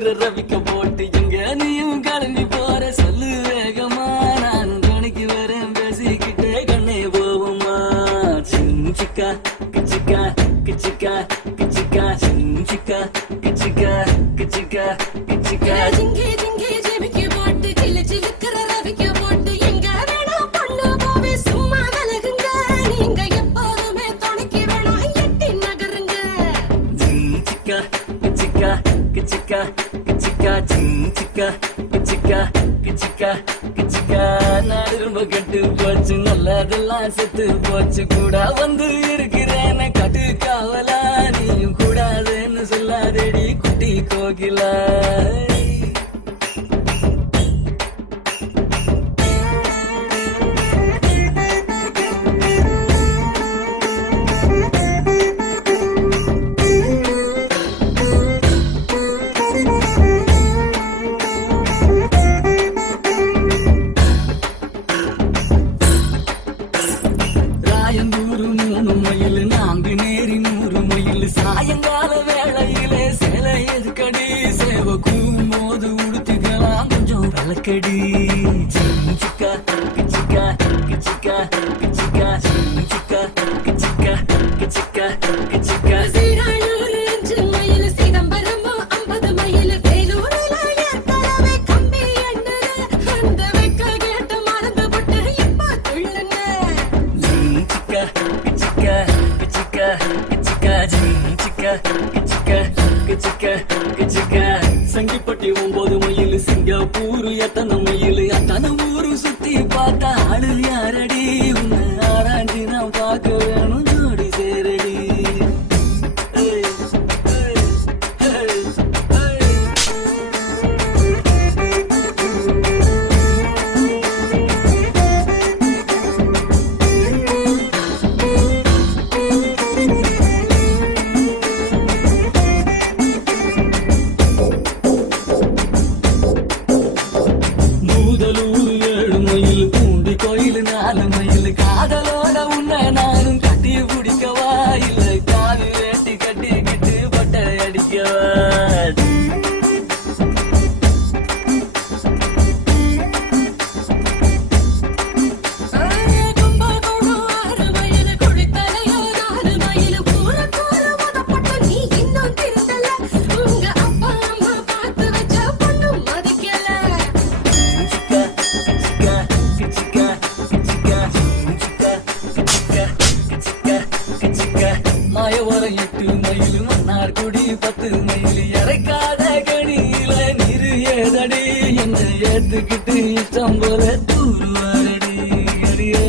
சிலுக்கிற ரவிக்க போட்டு எங்க நீயும் கிளம்பி போற சொல்லு வேகமா நானும் துணைக்கு வரேன் பேசிக்கிட்டே கண்ணே போவோமா சிக்கா கிச்சிக்கா கிச்சிக்கா கிச்சிக்கா சிக்கா கிச்சிக்கா கிச்சிக்கா கிச்சிக்கா ஜிங்கி ஜிங்கி ஜிமிக்கி போட்டு சிலு சிலுக்கிற ரவிக்க போட்டு எங்க வேணா பொண்ணு போவே சும்மா விலகுங்க நீங்க எப்போதுமே துணைக்கு வேணாம் எட்டி நகருங்க சிக்கா கிச்சிக்கா கிச்சிக்கா கிச்சிக்கா சிக்கா கிச்சிக்கா கிச்சிக்கா கிச்சிக்கா நான் ரொம்ப கெட்டு போச்சு நல்லதெல்லாம் செத்து போச்சு கூட வந்து இருக்கிறேன்னு கட்டு காவலா நீயும் கூடாதுன்னு சொல்லாதேடி குட்டி கோகிலா சாயங்கால வேளையிலே சேலை எதுக்கடி சேவ கூவும் போது உடுத்திக்கலாம் கொஞ்சம் விளக்கடி சிக்கா கிச்சிக்கா கிச்சிக்கா கிச்சிக்கா சிக்கா கிச்சிக்கா கிச்சிக்கா கிச்சிக்கா சீரானூர் 5 மைல் சிதம்பரமோ 50 மைல் வேலூரில் ஏற்கனவே கம்பி எண்ணுது அந்த வெக்க கேட்டு மறந்து போட்டு இப்ப துள்ளுங்க சிக்கா கிச்சிக்கா கிச்சிக்கா கிச்சிக்கா கிச்சிக்கா கிச்சிக்கா கிச்சிக்கா கிச்சிக்கா சங்கிப்பட்டி 9 மைல் சிங்கப்பூர் எத்தனை மைல் அத்தனை ஊரு சுத்தி பார்த்தா ஆளு யாரடி உன்னை ஆராய்ச்சி நான் பார்க்க வேணும் ஜோடி சேரடி கோயில் 4 மைல் காதலோட உன்னை நானும் கட்டி பிடிக்கவா இல்லை காது வேட்டி கட்டிக்கிட்டு பட்டை அடிக்கவா கும்பகோணம் 6 மைல் குளித்தலையோ 4 மைல் கூற கூற உதப்பட்டு நீ இன்னும் திருந்தல உங்க அப்பா அம்மா பார்த்து வச்ச பொண்ணு மதிக்கல கிச்சிக்கா கிச்சிக்கா கிச்சிக்கா கிச்சிக்கா கிச்சிக்கா கிச்சிக்கா கிச்சிக்கா கிச்சிக்கா மாயவரம் 8 மைல் மன்னார்குடி 10 மைல் இறக்காத கணியில நீரு ஏதடி என்ன ஏத்துக்கிட்டு இஷ்டம் போல தூருவாரடி அடியே